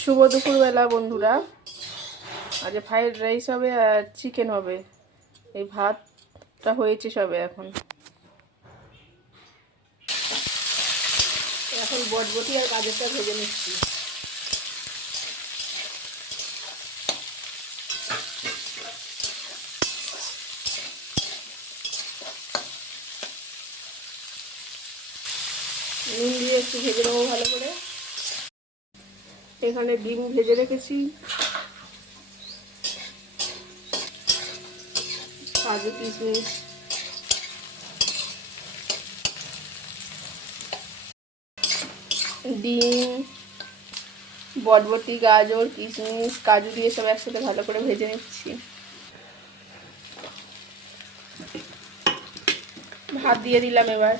শুভ দুপুরবেলা, বন্ধুরা। আজ ফ্রাইড রাইস হবে আর চিকেন হবে। এই ভাতটা হয়েছে সবে এখন। এখন বটবটি আর গাজরটা ভেজে নিচ্ছি। নুন দিয়ে একটু ভেজে নেব ভালো করে। এখানে ডিম ভেজে রেখেছি। কাজু কিশমিশ ডিম বটবটি গাজর, কিশমিশ, কাজু দিয়ে সব একসাথে ভালো করে ভেজে নিচ্ছি। ভাত দিয়ে দিলাম এবার।